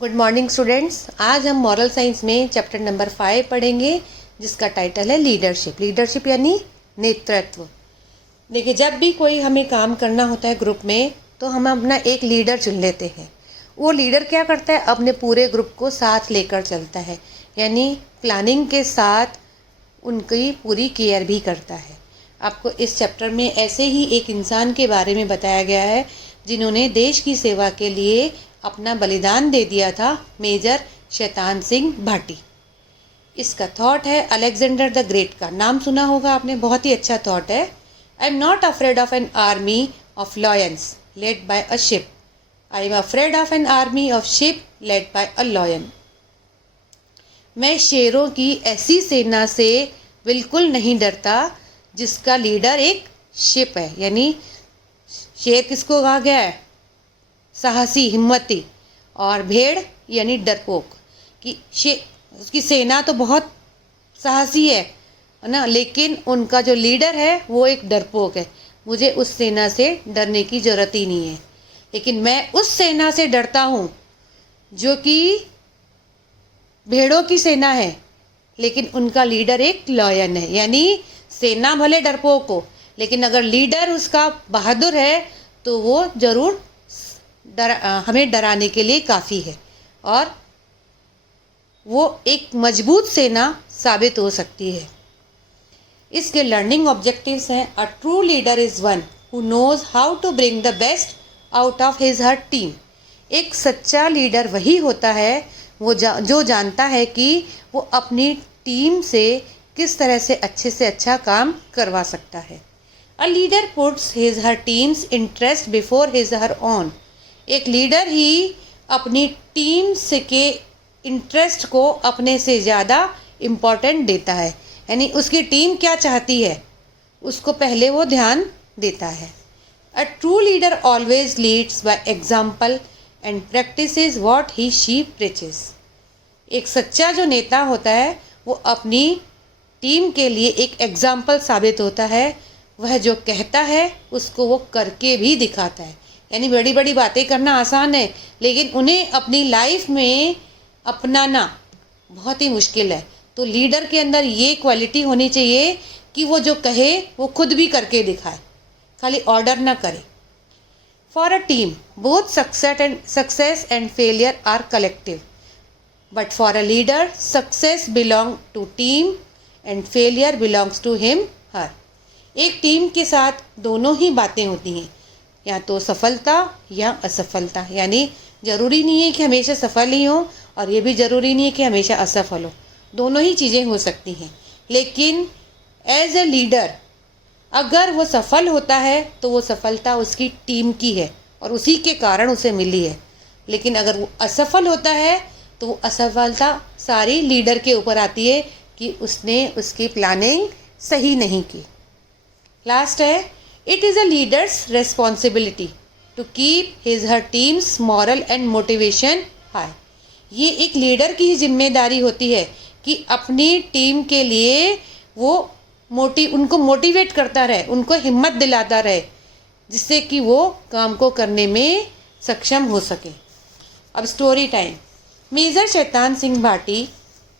Good morning students. आज हम moral science में चैप्टर नंबर 5 पढ़ेंगे, जिसका टाइटल है लीडरशिप। लीडरशिप यानी नेतृत्व। देखिए, जब भी कोई हमें काम करना होता है ग्रुप में, तो हम अपना एक लीडर चुन लेते हैं। वो लीडर क्या करता है, अपने पूरे ग्रुप को साथ लेकर चलता है, यानी प्लानिंग के साथ उनकी पूरी केयर भी करता है। आपको इस चैप्टर में ऐसे ही एक इंसान के बारे में बताया गया है जिन्होंने देश की सेवा के लिए अपना बलिदान दे दिया था, मेजर शैतान सिंह भाटी। इसका थॉट है अलेक्जेंडर द ग्रेट का। नाम सुना होगा आपने, बहुत ही अच्छा थॉट है। I am not afraid of an army of lions led by a ship, I am afraid of an army of ship led by a lion. मैं शेरों की ऐसी सेना से बिल्कुल नहीं डरता जिसका लीडर एक शिप है। यानी शेर किसको कहा गया है? साहसी, हिम्मती। और भेड़ यानी डरपोक। कि उसकी सेना तो बहुत साहसी है ना, लेकिन उनका जो लीडर है वो एक डरपोक है। मुझे उस सेना से डरने की ज़रूरत ही नहीं है, लेकिन मैं उस सेना से डरता हूँ जो कि भेड़ों की सेना है, लेकिन उनका लीडर एक लॉयन है। यानी सेना भले डरपोक हो, लेकिन अगर लीडर उसका बहादुर है तो वो ज़रूर हमें डराने के लिए काफ़ी है, और वो एक मजबूत सेना साबित हो सकती है। इसके लर्निंग ऑब्जेक्टिव्स हैं। A true leader is one who knows how to bring the best out of his her team. एक सच्चा लीडर वही होता है जो जानता है कि वो अपनी टीम से किस तरह से अच्छा काम करवा सकता है। A leader puts his her teams interest before his her own. एक लीडर ही अपनी टीम से के इंटरेस्ट को अपने से ज़्यादा इम्पोर्टेंट देता है। यानी उसकी टीम क्या चाहती है उसको पहले वो ध्यान देता है। अ true leader always leads by example and practices what he she preaches. एक सच्चा जो नेता होता है वो अपनी टीम के लिए एक एग्जाम्पल साबित होता है। वह जो कहता है उसको वो करके भी दिखाता है। यानी बड़ी बड़ी बातें करना आसान है, लेकिन उन्हें अपनी लाइफ में अपनाना बहुत ही मुश्किल है। तो लीडर के अंदर ये क्वालिटी होनी चाहिए कि वो जो कहे वो खुद भी करके दिखाए, खाली ऑर्डर ना करे। For a team both success and failure are collective, but for a leader success belong to team and failure belongs to him her. एक टीम के साथ दोनों ही बातें होती हैं, या तो सफलता या असफलता। यानी ज़रूरी नहीं है कि हमेशा सफल ही हो, और ये भी ज़रूरी नहीं है कि हमेशा असफल हो। दोनों ही चीज़ें हो सकती हैं। लेकिन एज ए लीडर अगर वो सफल होता है तो वो सफलता उसकी टीम की है और उसी के कारण उसे मिली है। लेकिन अगर वो असफल होता है तो वो असफलता सारी लीडर के ऊपर आती है कि उसने उसकी प्लानिंग सही नहीं की। लास्ट है, it is a leader's responsibility to keep his her team's morale and motivation high. ये एक लीडर की ही जिम्मेदारी होती है कि अपनी टीम के लिए वो उनको मोटिवेट करता रहे, उनको हिम्मत दिलाता रहे, जिससे कि वो काम को करने में सक्षम हो सके। अब story time. Major Shaitan Singh Bhati,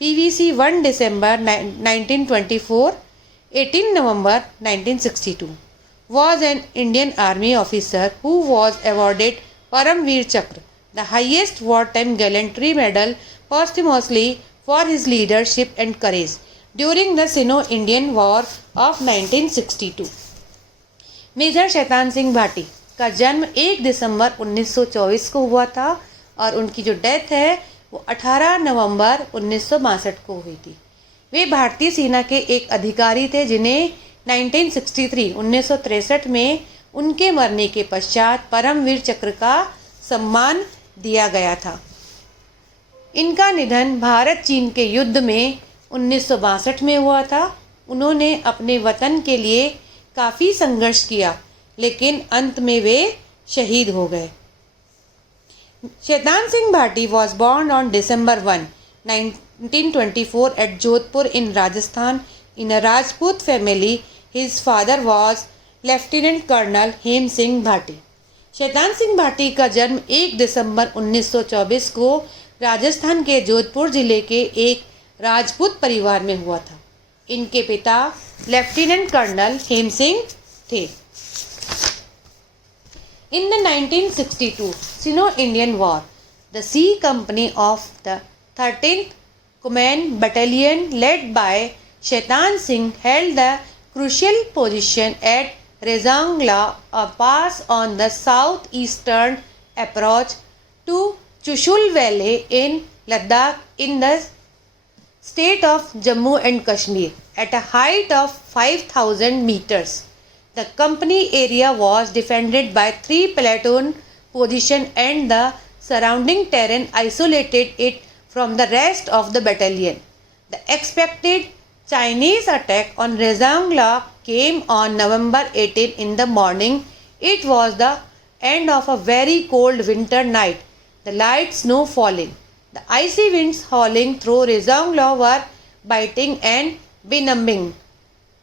PVC 1 December 1924, 18 November 1962, was an Indian Army officer who was awarded Paramveer Chakra, the highest wartime gallantry medal, posthumously for his leadership and courage during the Sino-Indian War of 1962. Major Shaitan Singh Bhati का जन्म 1 दिसंबर 1924 को हुआ था, और उनकी जो death है वो 18 नवंबर 1962 को हुई थी। वे भारतीय सेना के एक अधिकारी थे जिन्हें 1963 में उनके मरने के पश्चात परमवीर चक्र का सम्मान दिया गया था। इनका निधन भारत चीन के युद्ध में 1962 में हुआ था। उन्होंने अपने वतन के लिए काफ़ी संघर्ष किया, लेकिन अंत में वे शहीद हो गए। Shaitan Singh Bhati was born on December 1, 1924 at Jodhpur in Rajasthan in a Rajput family. His father was Lieutenant Colonel हेम सिंह भाटी। शैतान सिंह भाटी का जन्म 1 दिसंबर 1924 को राजस्थान के जोधपुर जिले के एक राजपूत परिवार में हुआ था। इनके पिता लेफ्टिनेंट कर्नल हेम सिंह थे। In the 1962 Sino-Indian War, the C Company of the 13th Command Battalion led by Shaitan Singh held the crucial position at Rezangla, a pass on the southeastern approach to Chushul Valley in Ladakh in the state of Jammu and Kashmir at a height of 5,000 meters. The company area was defended by 3 platoon positions and the surrounding terrain isolated it from the rest of the battalion. The expected Chinese attack on Rezangla came on November 18 in the morning. It was the end of a very cold winter night. The light snow falling. The icy winds howling through Rezangla were biting and benumbing.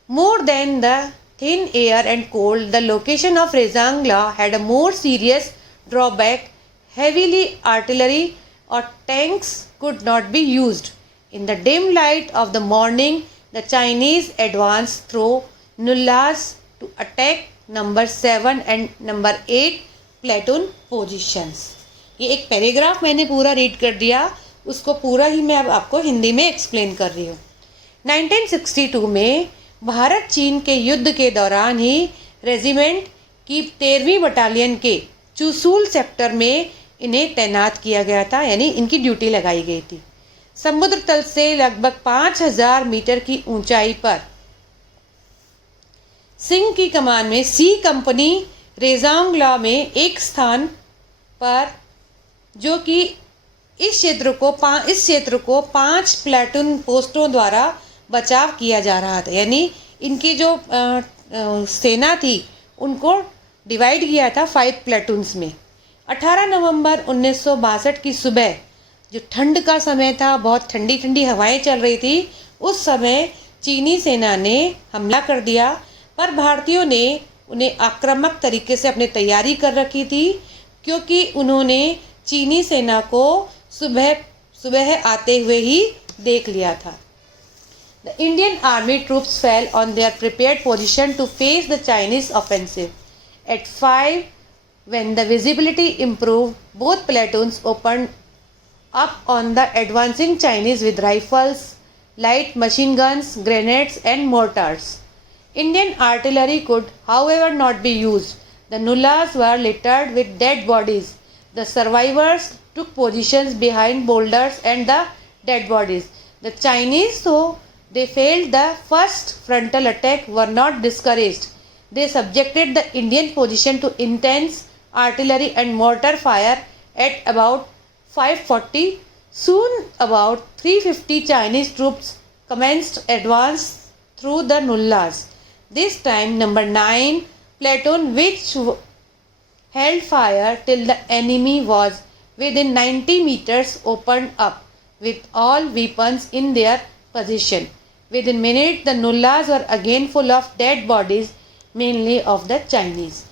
More than the thin air and cold, the location of Rezangla had a more serious drawback. Heavily artillery or tanks could not be used. In the dim light of the morning, the Chinese advanced through nullahs to attack number 7 and number 8 platoon positions. ये एक paragraph मैंने पूरा read कर दिया, उसको पूरा ही मैं अब आपको हिंदी में एक्सप्लेन कर रही हूँ। 1962 में भारत चीन के युद्ध के दौरान ही रेजिमेंट की 13वीं बटालियन के चुसूल सेक्टर में इन्हें तैनात किया गया था, यानी इनकी ड्यूटी लगाई गई थी। समुद्र तल से लगभग 5,000 मीटर की ऊंचाई पर सिंह की कमान में सी कंपनी रेजांगला में एक स्थान पर, जो कि इस क्षेत्र को 5 प्लेटून पोस्टों द्वारा बचाव किया जा रहा था, यानी इनकी जो सेना थी उनको डिवाइड किया था 5 प्लेटून्स में। 18 नवंबर 1962 की सुबह, जो ठंड का समय था, बहुत ठंडी ठंडी हवाएं चल रही थी, उस समय चीनी सेना ने हमला कर दिया, पर भारतीयों ने उन्हें आक्रामक तरीके से अपनी तैयारी कर रखी थी, क्योंकि उन्होंने चीनी सेना को सुबह आते हुए ही देख लिया था। The Indian army troops fell on their prepared position to face the Chinese offensive. At 5, when the visibility improved, both platoons opened up on the advancing Chinese with rifles, light machine guns, grenades and mortars. Indian artillery could, however, not be used. The nullahs were littered with dead bodies. The survivors took positions behind boulders and the dead bodies. The Chinese, though they failed the first frontal attack, were not discouraged. They subjected the Indian position to intense artillery and mortar fire at about 5:40. Soon about 350 Chinese troops commenced advance through the nullahs. This time number 9 platoon, which held fire till the enemy was within 90 meters, opened up with all weapons in their position. Within minutes the nullahs were again full of dead bodies, mainly of the Chinese.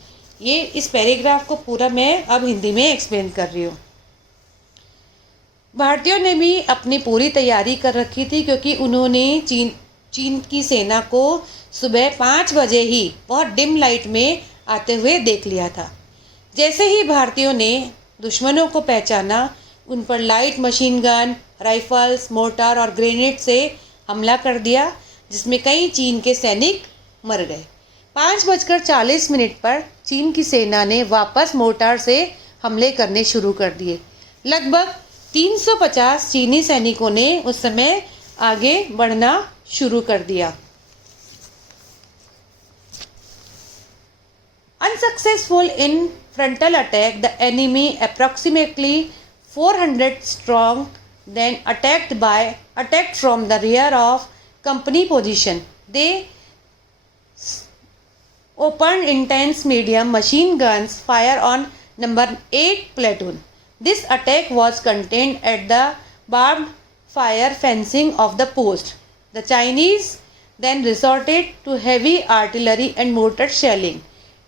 ये इस paragraph को पूरा मैं अब हिंदी में explain कर रही हूँ। भारतीयों ने भी अपनी पूरी तैयारी कर रखी थी, क्योंकि उन्होंने चीन की सेना को सुबह 5 बजे ही बहुत डिम लाइट में आते हुए देख लिया था। जैसे ही भारतीयों ने दुश्मनों को पहचाना, उन पर light machine gun, rifles, mortar और ग्रेनेड से हमला कर दिया, जिसमें कई चीन के सैनिक मर गए। 5:40 पर चीन की सेना ने वापस मोर्टार से हमले करने शुरू कर दिए। लगभग 350 चीनी सैनिकों ने उस समय आगे बढ़ना शुरू कर दिया। Unsuccessful in frontal attack, the enemy, approximately 400 strong, then attacked from the rear of company position. They opened intense medium machine guns fire on number 8 platoon. This attack was contained at the barbed fire fencing of the post. The Chinese then resorted to heavy artillery and mortar shelling.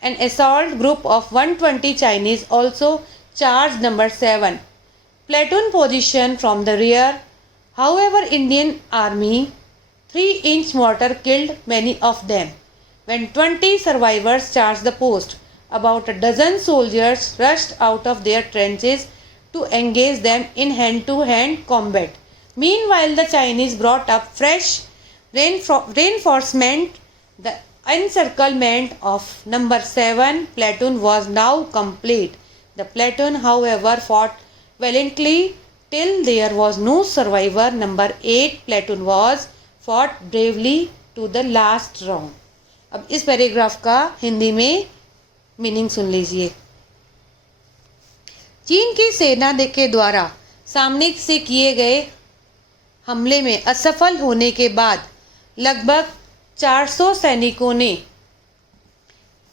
An assault group of 120 Chinese also charged number 7 platoon position from the rear. However, Indian Army 3-inch mortar killed many of them. When 20 survivors charged the post, about a dozen soldiers rushed out of their trenches to engage them in hand-to-hand combat. Meanwhile, the Chinese brought up fresh reinforcement. The encirclement of number 7 platoon was now complete. The platoon, however, fought valiantly till there was no survivor. Number 8 platoon was fought bravely to the last round. अब इस paragraph का हिंदी में meaning सुन लीजिए। चीन की सेना के द्वारा सामने से किए गए हमले में असफल होने के बाद लगभग 400 सैनिकों ने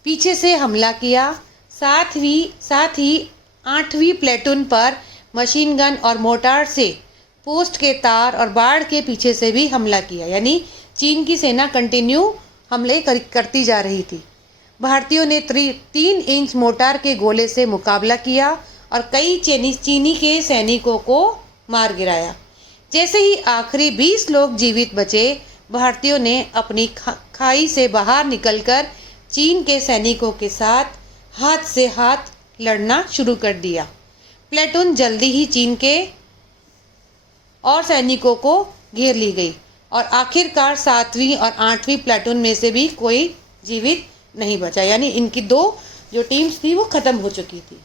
पीछे से हमला किया। साथ ही 8वीं प्लेटून पर मशीन गन और मोर्टार से पोस्ट के तार और बाढ़ के पीछे से भी हमला किया। यानी चीन की सेना कंटिन्यू हमले करती जा रही थी। भारतीयों ने 3 इंच मोर्टार के गोले से मुकाबला किया और कई चीनी के सैनिकों को मार गिराया। जैसे ही आखिरी 20 लोग जीवित बचे, भारतीयों ने अपनी खाई से बाहर निकलकर चीन के सैनिकों के साथ हाथ से हाथ लड़ना शुरू कर दिया। प्लेटून जल्दी ही चीन के और सैनिकों को घेर ली गई और आखिरकार 7वीं और 8वीं प्लेटून में से भी कोई जीवित नहीं बचा। यानी इनकी 2 जो टीम्स थी वो खत्म हो चुकी थी।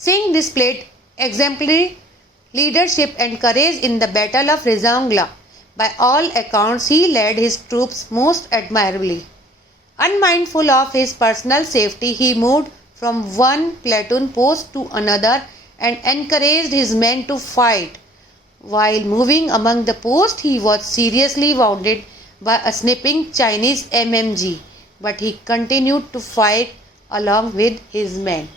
Singh displayed exemplary leadership and courage in the Battle of Rizongla. By all accounts, he led his troops most admirably. Unmindful of his personal safety, he moved from one platoon post to another and encouraged his men to fight. While moving among the posts, he was seriously wounded by a snipping Chinese MMG, but he continued to fight along with his men.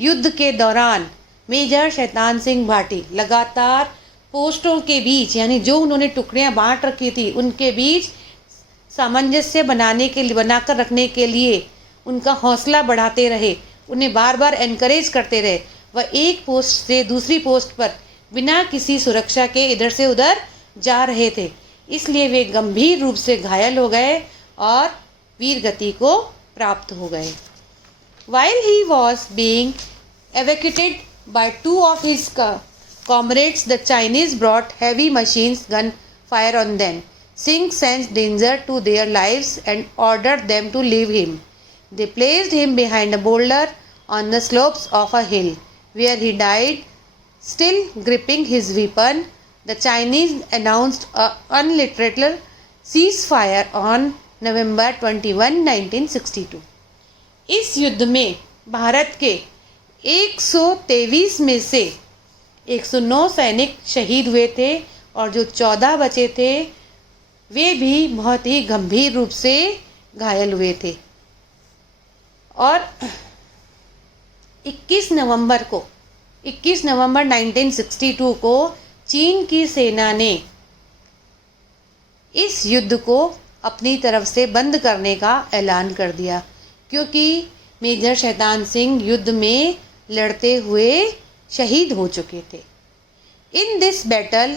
युद्ध के दौरान major Shaitan Singh Bhati लगातार पोस्टों के बीच, यानी जो उन्होंने टुकड़ियां बांट रखी थी, उनके बीच सामंजस्य बनाकर रखने के लिए उनका हौसला बढ़ाते रहे, उन्हें बार बार एनकरेज करते रहे। वह एक पोस्ट से दूसरी पोस्ट पर बिना किसी सुरक्षा के इधर से उधर जा रहे थे, इसलिए वे गंभीर रूप से घायल हो गए और वीर गति को प्राप्त हो गए। While he was being evacuated by 2 of his comrades, the Chinese brought heavy machine gun fire on them. Singh sensed danger to their lives and ordered them to leave him. They placed him behind a boulder on the slopes of a hill, where he died, still gripping his weapon. The Chinese announced a unilateral ceasefire on November 21, 1962. इस युद्ध में भारत के 123 में से 109 सैनिक शहीद हुए थे और जो 14 बचे थे वे भी बहुत ही गंभीर रूप से घायल हुए थे। और 21 नवंबर 1962 को चीन की सेना ने इस युद्ध को अपनी तरफ से बंद करने का ऐलान कर दिया, क्योंकि मेजर शैतान सिंह युद्ध में लड़ते हुए शहीद हो चुके थे। In this battle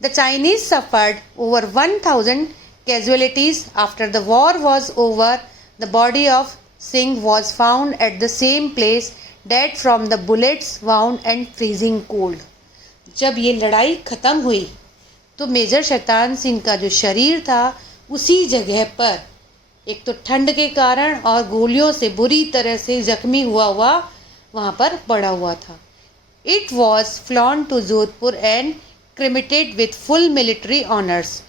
the Chinese suffered over 1000 casualties. After the war was over, the body of Singh was found at the same place, dead from the bullets, wound and freezing cold. जब ये लड़ाई ख़त्म हुई तो major Shaitan Singh का जो शरीर था उसी जगह पर एक तो ठंड के कारण और गोलियों से बुरी तरह से जख्मी हुआ वहाँ पर पड़ा हुआ था। It was flown to Jodhpur and cremated with full military honours,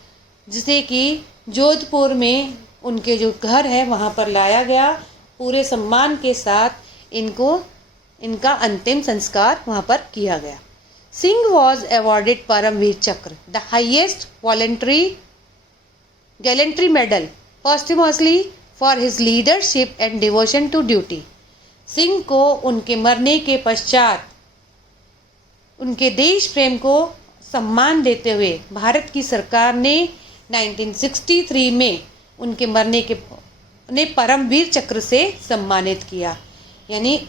जिसे कि जोधपुर में उनके जो घर है वहाँ पर लाया गया, पूरे सम्मान के साथ इनका अंतिम संस्कार वहाँ पर किया गया। Singh was awarded Paramveer Chakra, the highest gallantry medal, posthumously for his leadership and devotion to duty. Singh को उनके मरने के पश्चात उनके देश प्रेम को सम्मान देते हुए भारत की सरकार ने 1963 में उनके मरने के उन्हें परमवीर चक्र से सम्मानित किया। यानी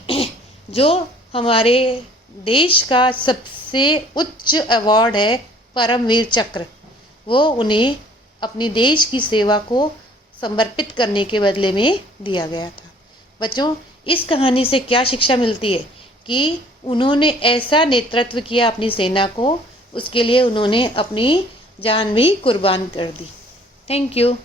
जो हमारे देश का सबसे उच्च अवार्ड है परमवीर चक्र, वो उन्हें अपनी देश की सेवा को समर्पित करने के बदले में दिया गया था। बच्चों, इस कहानी से क्या शिक्षा मिलती है कि उन्होंने ऐसा नेतृत्व किया अपनी सेना को, उसके लिए उन्होंने अपनी जान भी कुर्बान कर दी। Thank you.